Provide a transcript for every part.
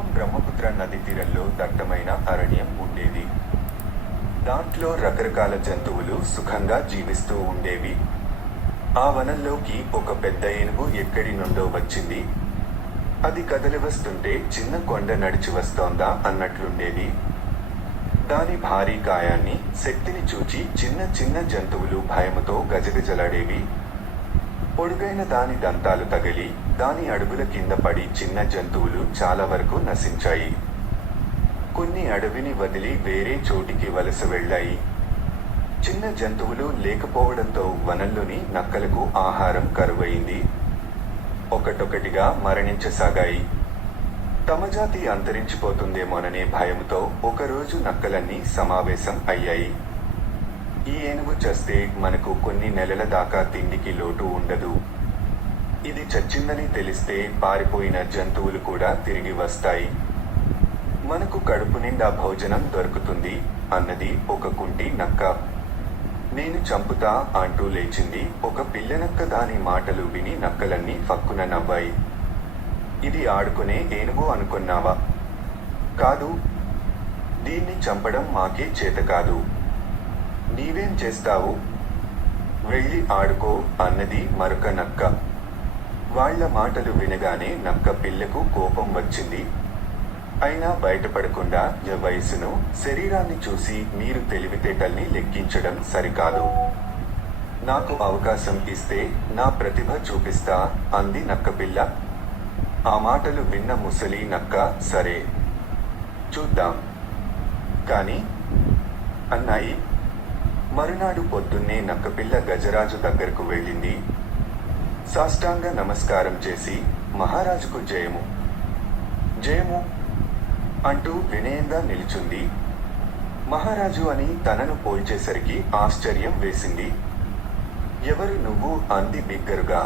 పూర్వం బ్రహ్మపుత్ర నది తీరంలో దట్టమైన అరణ్యం ఉండేది. దాంట్లో రకరకాల జంతువులు సుఖంగా జీవిస్తూ ఉండేవి. ఆ వనంలోకి ఒక పెద్ద ఏనుగు ఎక్కడి నుండో వచ్చింది. అది కదలి వస్తుంటే చిన్న కొండ నడిచి వస్తోందా అన్నట్లుండేది. దాని భారీ కాయాన్ని, శక్తిని చూచి చిన్న చిన్న జంతువులు భయముతో గజగజలాడేవి. పొడుగైన దాని దంతాలు తగిలి దాని అడుగుల కింద పడి చిన్న జంతువులు చాలా వరకు నశించాయి. కొన్ని అడవిని వదిలి వేరే చోటికి వలస వెళ్ళాయి. చిన్న జంతువులు లేకపోవడంతో వనంలోని నక్కలకు ఆహారం కరువయింది. ఒకటొకటిగా మరణించసాగాయి. తమ జాతి అంతరించిపోతుందేమోననే భయంతో ఒకరోజు నక్కలన్నీ సమావేశం అయ్యాయి. ఈ ఏనుగు చస్తే మనకు కొన్ని నెలల దాకా తిండికి లోటు ఉండదు. ఇది చచ్చిందని తెలిస్తే పారిపోయిన జంతువులు కూడా తిరిగి వస్తాయి. మనకు కడుపు నిండా భోజనం దొరుకుతుంది అన్నది ఒక కుంటి నక్క. నేను చంపుతా అంటూ లేచింది ఒక పిల్లనక్క. దాని మాటలు విని నక్కలన్నీ ఫక్కున నవ్వాయి. ఇది ఆడుకునే ఏనుగు అనుకున్నావా? కాదు, దీన్ని చంపడం మాకే చేతకాదు. నీవేం చేస్తావు? వెళ్ళి ఆడుకో అన్నది మరొక నక్క. వాళ్ల మాటలు వినగానే నక్క పిల్లకు కోపం వచ్చింది. అయినా బయటపడకుండా వయసును, శరీరాన్ని చూసి మీరు తెలివితేటల్ని లెక్కించడం సరికాదు. నాకు అవకాశం ఇస్తే నా ప్రతిభ చూపిస్తా అంది నక్కపిల్ల. ఆ మాటలు విన్న ముసలి నక్క సరే చూద్దాం కానీ అన్నాయి. మరునాడు పొద్దున్నే నక్కపిల్ల గజరాజు దగ్గరకు వెళ్ళింది. సాష్టాంగ నమస్కారం చేసి మహారాజుకు జయము జయము అంటూ వినయంగా నిలుచుంది. మహారాజు అని తనను పోల్చేసరికి ఆశ్చర్యం వేసింది. ఎవరు నువ్వు అంది బిగ్గరుగా.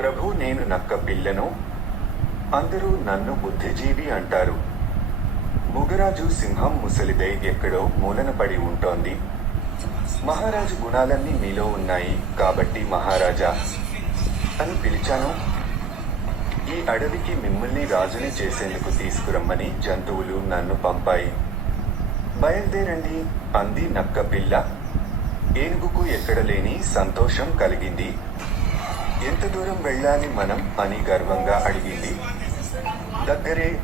ప్రభు, నేను నక్క పిల్లను. అందరూ నన్ను బుద్ధిజీవి అంటారు. ముగరాజు సింహం ముసలిదై ఎక్కడో మూలన పడి ఉంటోంది. మహారాజు గుణాలన్నీ మీలో ఉన్నాయి కాబట్టి మహారాజా అని పిలిచాను. ఈ అడవికి మిమ్మల్ని రాజుని చేసేందుకు తీసుకురమ్మని జంతువులు నన్ను పంపాయి. బయలుదేరండి అంది నక్క పిల్ల. ఏనుగుకు ఎక్కడలేని సంతోషం కలిగింది. ఎంత దూరం వెళ్ళాలి మనం అని గర్వంగా అడిగింది. దగ్గరే,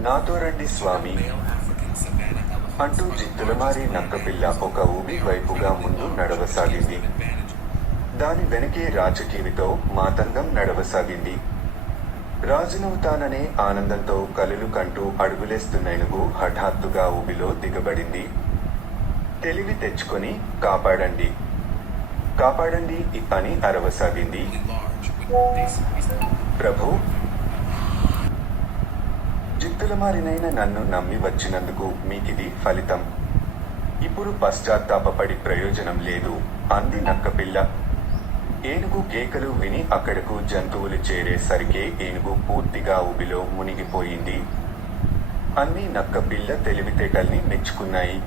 నాతో రండి స్వామి అంటూ జిత్తులమారి నక్కపిల్ల ఒక ఊబి వైపుగా ముందు నడవసాగింది. దాని వెనకే రాజకీవితో మాతంగం నడవసాగింది. రాజునవుతాననే ఆనందంతో కలులు కంటూ అడుగులేస్తున్న ఏనుగు హఠాత్తుగా ఊబిలో దిగబడింది. తెలివి తెచ్చుకొని కాపాడండి కాపాడండి అని అరవసాగింది. ప్రభు, జిత్తులమారినైన నన్ను నమ్మి వచ్చినందుకు మీకిది ఫలితం. ఇప్పుడు పశ్చాత్తాపపడి ప్రయోజనం లేదు అంది నక్కపిల్ల. ఏనుగు కేకలు విని అక్కడకు జంతువులు చేరేసరికే ఏనుగు పూర్తిగా ఊబిలో మునిగిపోయింది. అన్నీ నక్కపిల్ల తెలివితేటల్ని మెచ్చుకున్నాయి.